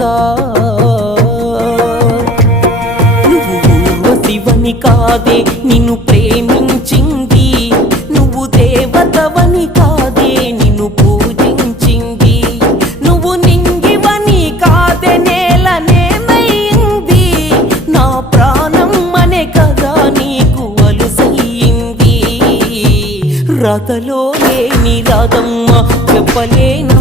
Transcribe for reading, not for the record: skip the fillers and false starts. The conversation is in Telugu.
కాగా నువ్వు ఊర్వశివని కాదే నిన్ను ప్రేమించింది, నువ్వు దేవతవని కాదే నిన్ను పూజించింది, నువ్వు నింగివని కాదే నేలనేమైంది, నా ప్రాణం అనే కదా నీకు అలుసయ్యింది. రాతలో లేని రాధమ్మ చెప్పలేను